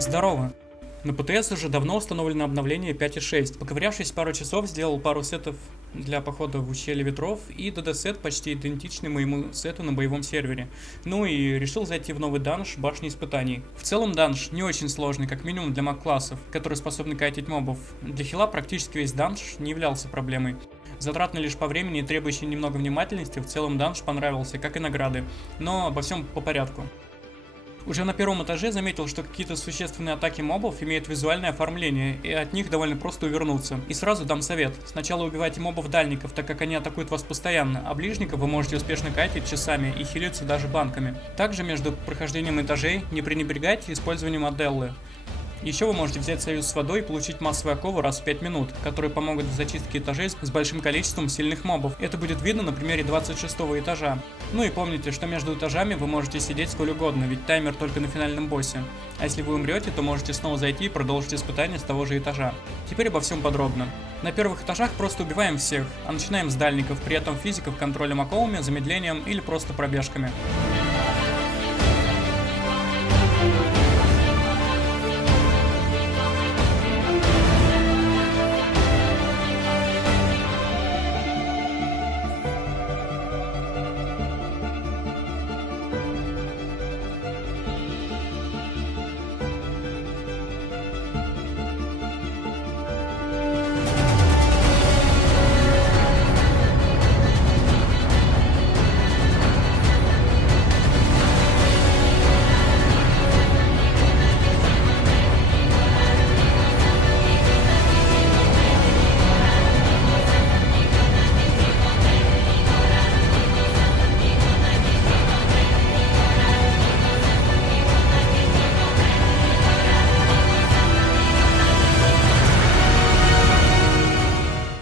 Здорово! На ПТС уже давно установлено обновление 5.6. Поковырявшись пару часов, сделал пару сетов для похода в ущелье ветров и ДД-сет почти идентичный моему сету на боевом сервере. Ну и решил зайти в новый данж башни испытаний. В целом данж не очень сложный, как минимум для маг-классов, которые способны кайтить мобов. Для хила практически весь данж не являлся проблемой. Затратный лишь по времени и требующий немного внимательности, в целом данж понравился, как и награды. Но обо всем по порядку. Уже на первом этаже заметил, что какие-то существенные атаки мобов имеют визуальное оформление, и от них довольно просто увернуться. И сразу дам совет. Сначала убивайте мобов-дальников, так как они атакуют вас постоянно, а ближников вы можете успешно кайтить часами и хилиться даже банками. Также между прохождением этажей не пренебрегайте использованием Аделлы. Еще вы можете взять союз с водой и получить массовую окову раз в 5 минут, которые помогут в зачистке этажей с большим количеством сильных мобов. Это будет видно на примере 26 этажа. Ну и помните, что между этажами вы можете сидеть сколь угодно, ведь таймер только на финальном боссе. А если вы умрете, то можете снова зайти и продолжить испытание с того же этажа. Теперь обо всем подробно. На первых этажах просто убиваем всех, а начинаем с дальников, при этом физиков контролем оковами, замедлением или просто пробежками.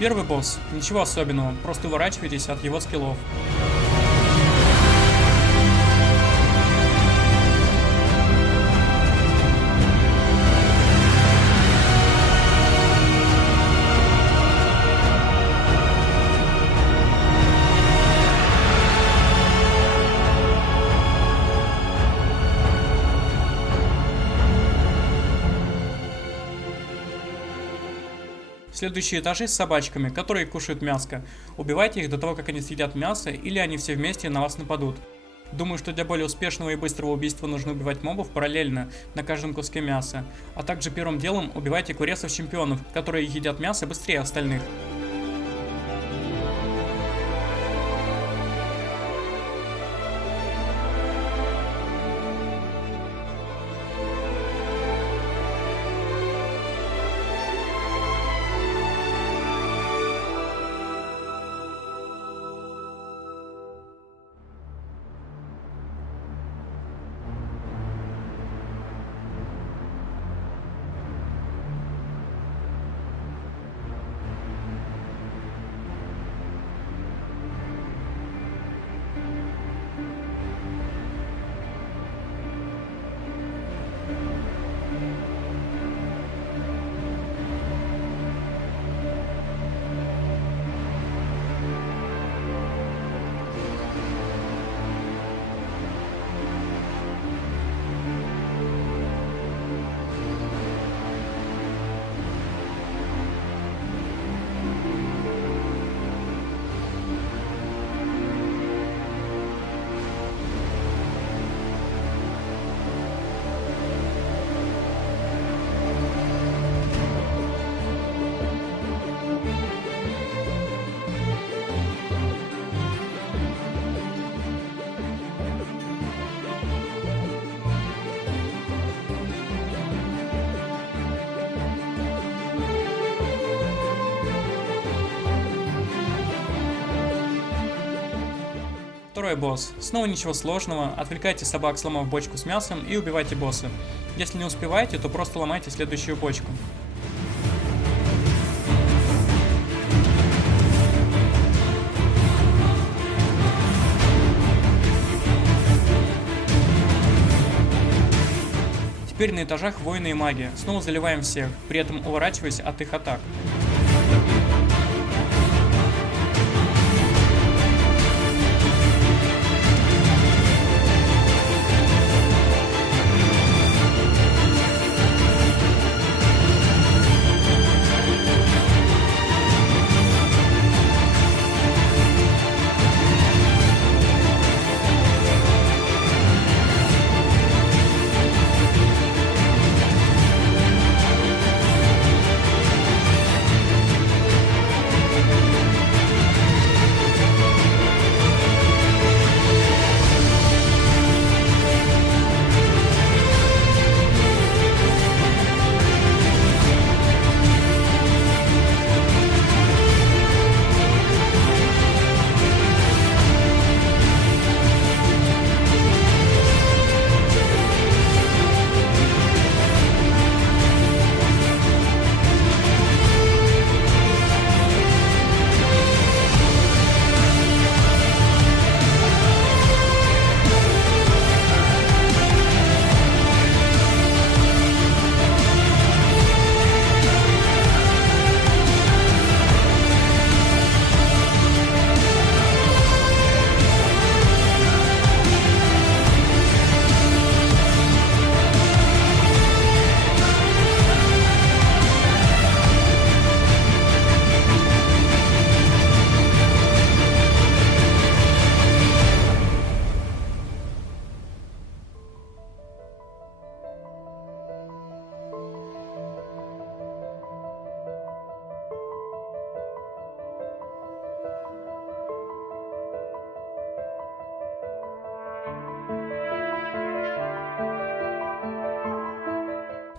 Первый босс. Ничего особенного, просто уворачивайтесь от его скиллов. Следующие этажи с собачками, которые кушают мяско. Убивайте их до того, как они съедят мясо, или они все вместе на вас нападут. Думаю, что для более успешного и быстрого убийства нужно убивать мобов параллельно, на каждом куске мяса. А также первым делом убивайте куресов-чемпионов, которые едят мясо быстрее остальных. Второй босс. Снова ничего сложного, отвлекайте собак, сломав бочку с мясом, и убивайте босса. Если не успеваете, то просто ломайте следующую бочку. Теперь на этажах воины и маги. Снова заливаем всех, при этом уворачиваясь от их атак.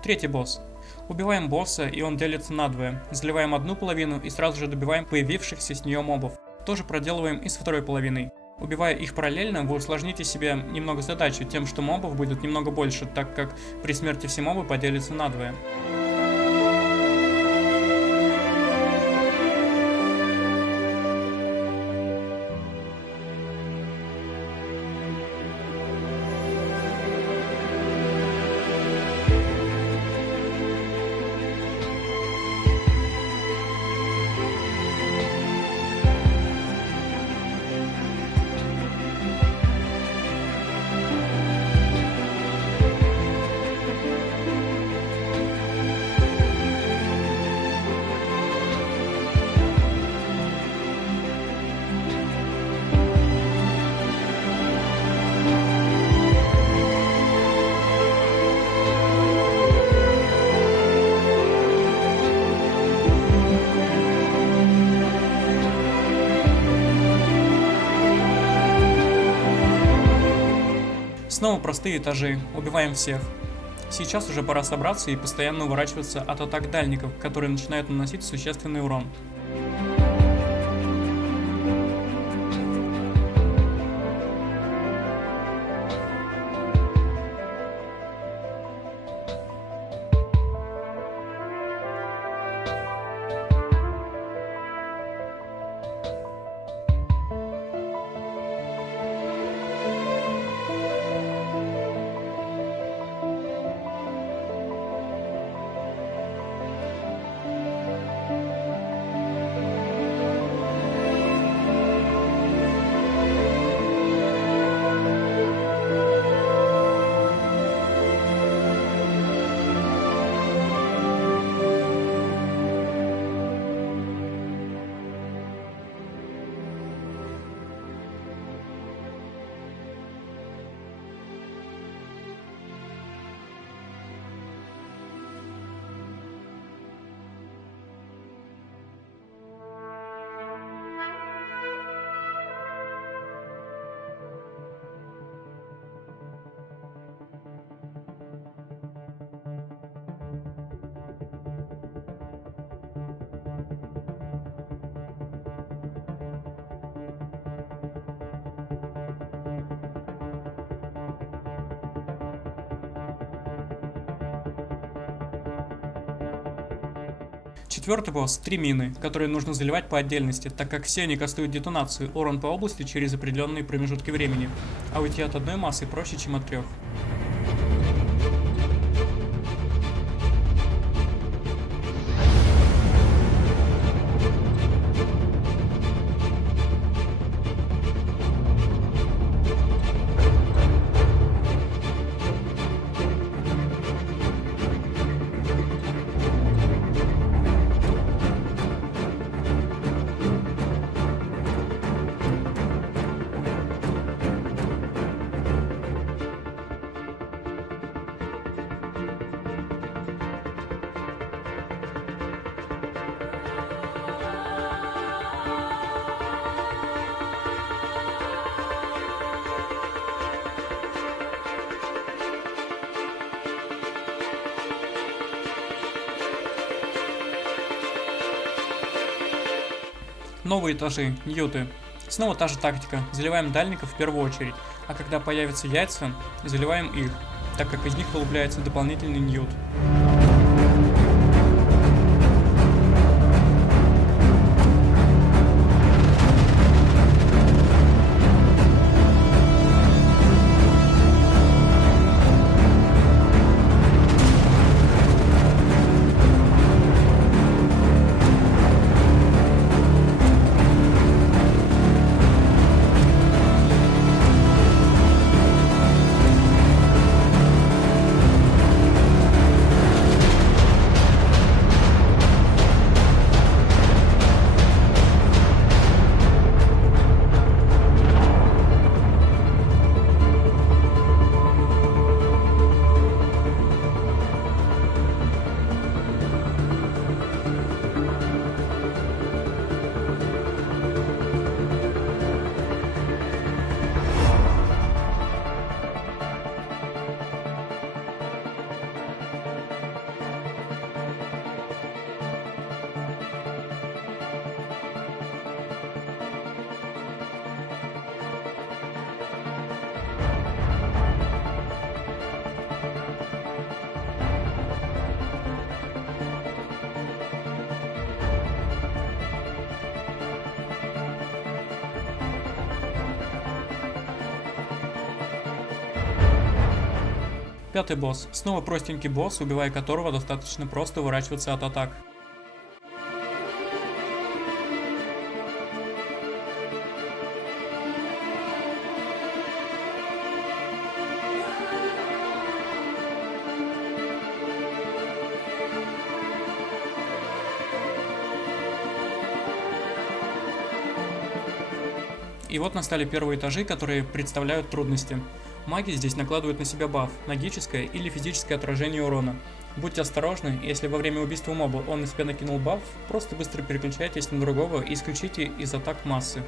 Третий босс. Убиваем босса, и он делится надвое. Заливаем одну половину и сразу же добиваем появившихся с нее мобов. Тоже проделываем и с второй половиной. Убивая их параллельно, вы усложните себе немного задачу тем, что мобов будет немного больше, так как при смерти все мобы поделятся надвое. Снова простые этажи, убиваем всех. Сейчас уже пора собраться и постоянно уворачиваться от атак дальников, которые начинают наносить существенный урон. Четвертый босс — 3 мины, которые нужно заливать по отдельности, так как все они кастуют детонацию, урон по области через определенные промежутки времени, а уйти от одной массы проще, чем от 3. Новые этажи, ньюты. Снова та же тактика, заливаем дальников в первую очередь, а когда появятся яйца, заливаем их, так как из них вылупляется дополнительный ньют. 5-й босс. Снова простенький босс, убивая которого достаточно просто уворачиваться от атак. И вот настали первые этажи, которые представляют трудности. Маги здесь накладывают на себя баф, магическое или физическое отражение урона. Будьте осторожны, если во время убийства моба он на себя накинул баф, просто быстро переключайтесь на другого и исключите из атак массы.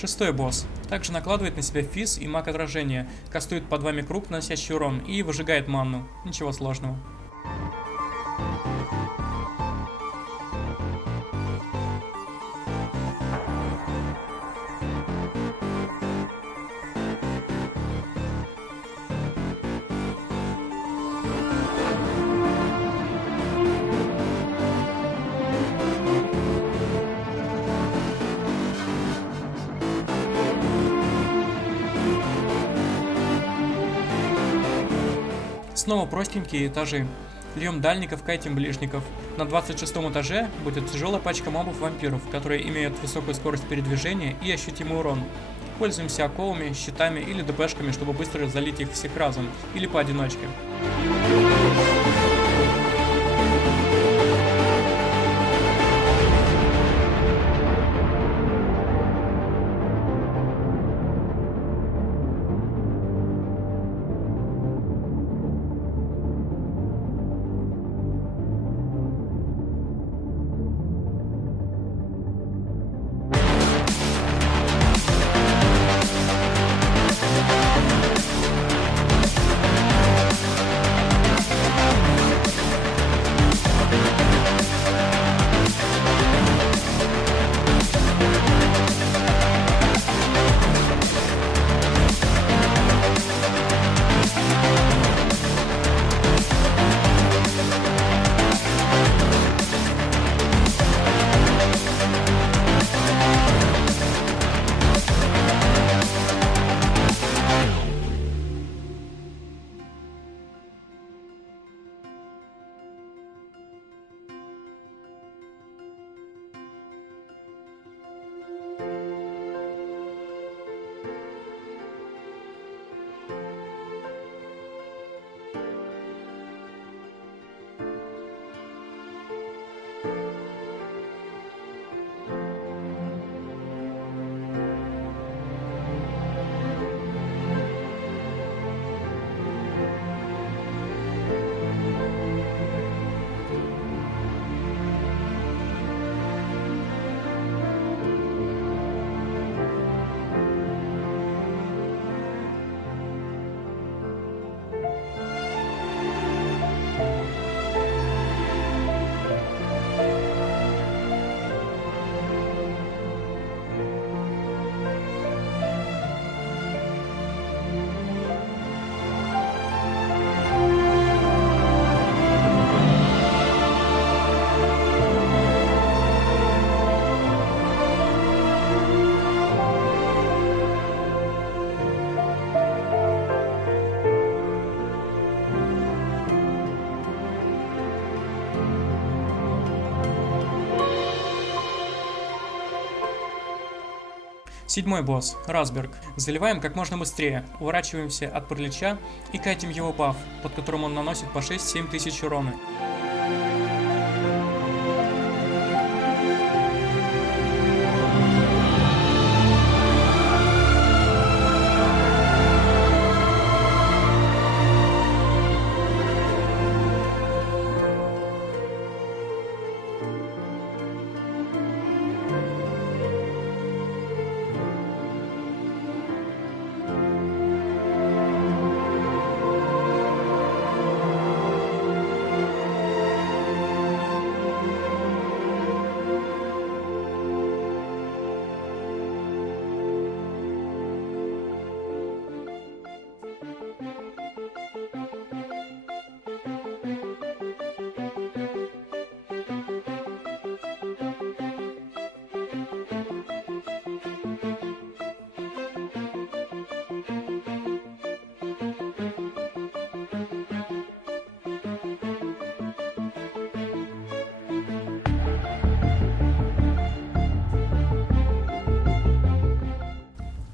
Шестой босс. Также накладывает на себя физ и маг отражения, кастует под вами круг, наносящий урон, и выжигает манну. Ничего сложного. Снова простенькие этажи. Льем дальников, кайтим ближников. На 26 этаже будет тяжелая пачка мобов-вампиров, которые имеют высокую скорость передвижения и ощутимый урон. Пользуемся оковами, щитами или ДПшками, чтобы быстро залить их всех разом, или поодиночке. Седьмой босс, Расберг. Заливаем как можно быстрее, уворачиваемся от паралича и катим его баф, под которым он наносит по 6-7 тысяч урона.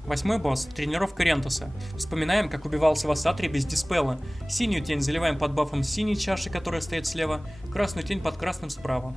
Восьмой босс, тренировка Рентуса. Вспоминаем, как убивался в Ассатре без диспела. Синюю тень заливаем под бафом синей чаши, которая стоит слева, красную тень под красным справа.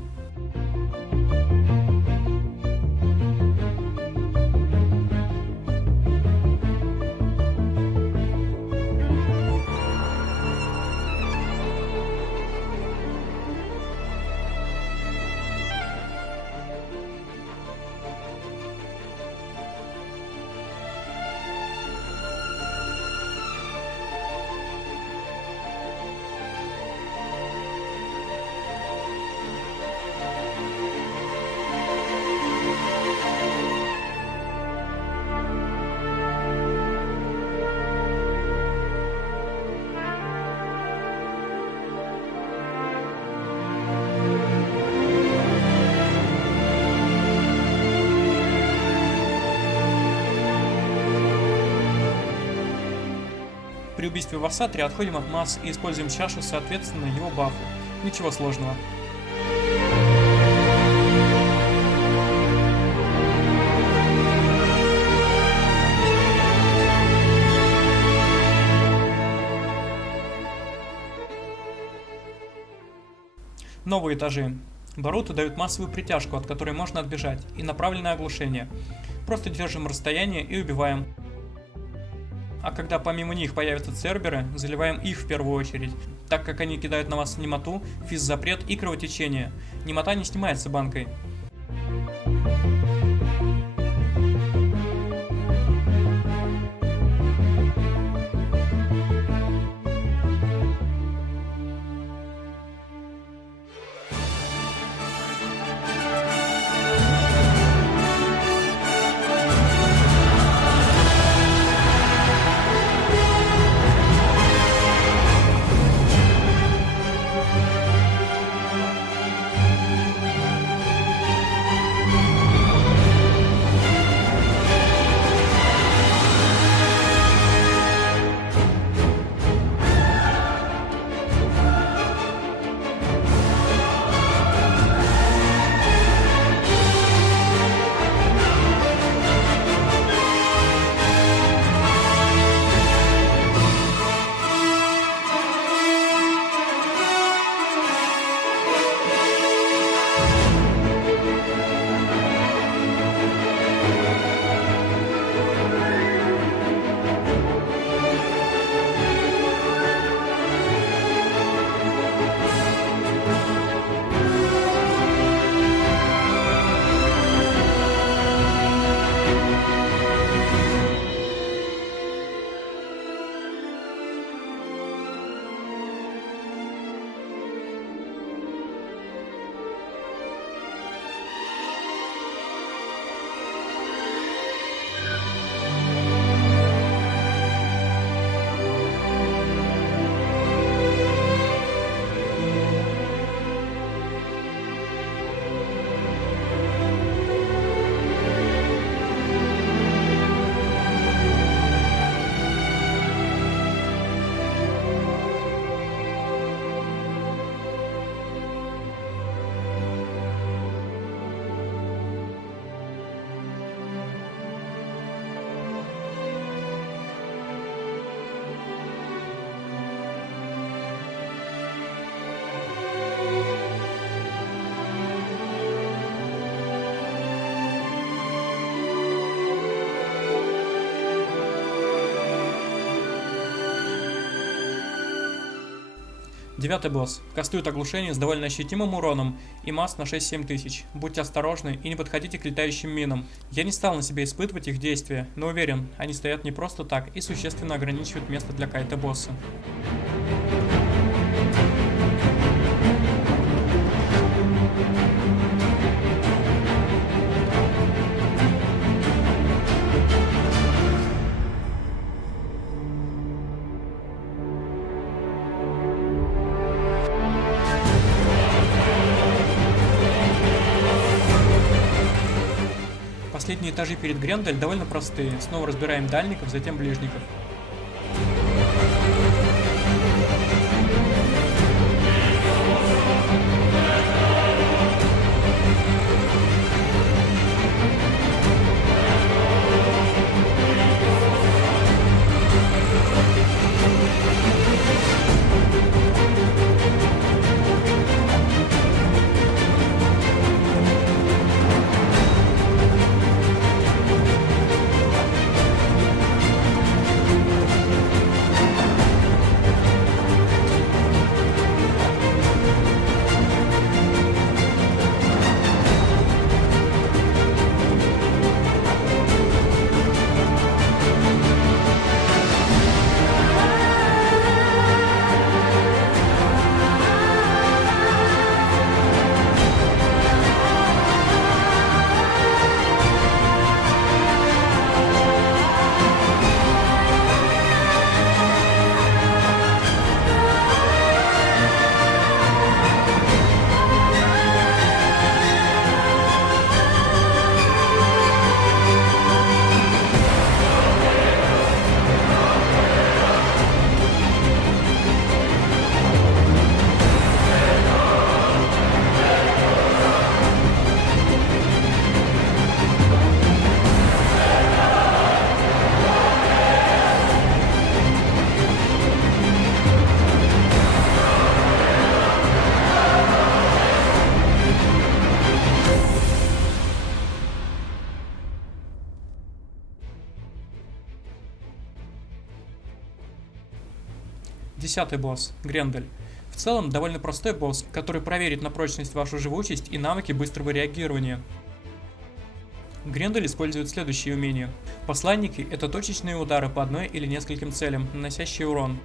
При убийстве в Ассатре отходим от масс и используем чашу соответственно его бафу. Ничего сложного. Новые этажи. Боруты дают массовую притяжку, от которой можно отбежать, и направленное оглушение. Просто держим расстояние и убиваем. А когда помимо них появятся церберы, заливаем их в первую очередь, так как они кидают на вас немоту, физзапрет и кровотечение. Немота не снимается банкой. 9 босс. Кастует оглушение с довольно ощутимым уроном и масс на 6-7 тысяч. Будьте осторожны и не подходите к летающим минам. Я не стал на себе испытывать их действия, но уверен, они стоят не просто так и существенно ограничивают место для кайта босса. Последние этажи перед Грендель довольно простые. Снова разбираем дальников, затем ближников. Десятый босс. Грендель. В целом, довольно простой босс, который проверит на прочность вашу живучесть и навыки быстрого реагирования. Грендель использует следующие умения. Посланники – это точечные удары по одной или нескольким целям, наносящие урон.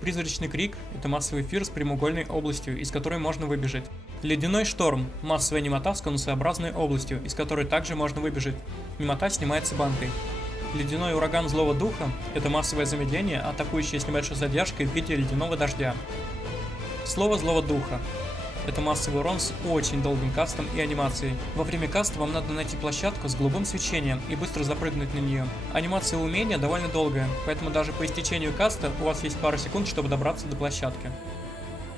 Призрачный крик – это массовый эфир с прямоугольной областью, из которой можно выбежать. Ледяной шторм – массовая немота с конусообразной областью, из которой также можно выбежать. Немота снимается банкой. Ледяной ураган злого духа – это массовое замедление, атакующее с небольшой задержкой в виде ледяного дождя. Слово злого духа – это массовый урон с очень долгим кастом и анимацией. Во время каста вам надо найти площадку с голубым свечением и быстро запрыгнуть на нее. Анимация умения довольно долгая, поэтому даже по истечению каста у вас есть пара секунд, чтобы добраться до площадки.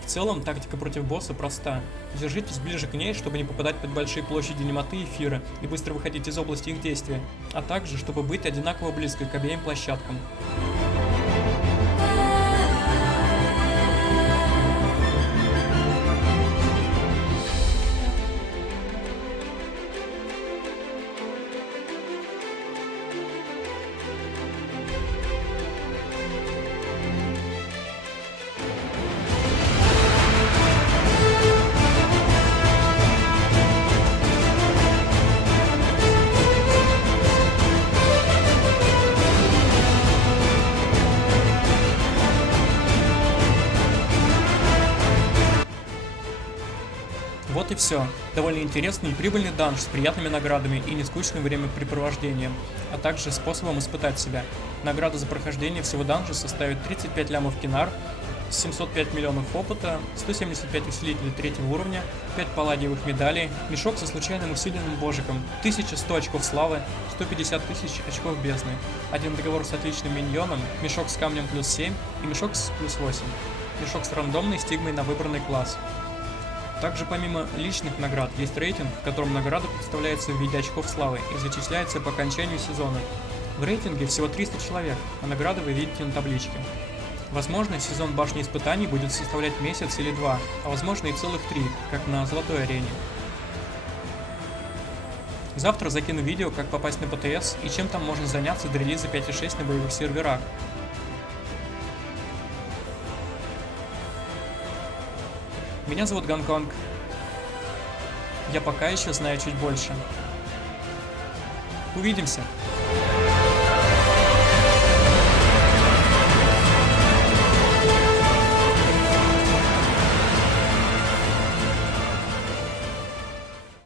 В целом, тактика против босса проста. Держитесь ближе к ней, чтобы не попадать под большие площади немоты и эфира и быстро выходить из области их действия, а также, чтобы быть одинаково близко к обеим площадкам. Вот и все. Довольно интересный и прибыльный данж с приятными наградами и нескучным времяпрепровождением, а также способом испытать себя. Награда за прохождение всего данжа составит 35 лямов кинар, 705 миллионов опыта, 175 усилителей 3-го уровня, 5 палладиевых медалей, мешок со случайным усиленным божиком, 1100 очков славы, 150 тысяч очков бездны, один договор с отличным миньоном, мешок с камнем плюс 7 и мешок с плюс 8, мешок с рандомной стигмой на выбранный класс. Также помимо личных наград есть рейтинг, в котором награда представляется в виде очков славы и зачисляется по окончанию сезона. В рейтинге всего 300 человек, а награды вы видите на табличке. Возможно, сезон башни испытаний будет составлять месяц или два, а возможно и целых 3, как на Золотой арене. Завтра закину видео, как попасть на ПТС и чем там можно заняться до релиза 5.6 на боевых серверах. Меня зовут Гонконг. Я пока еще знаю чуть больше. Увидимся!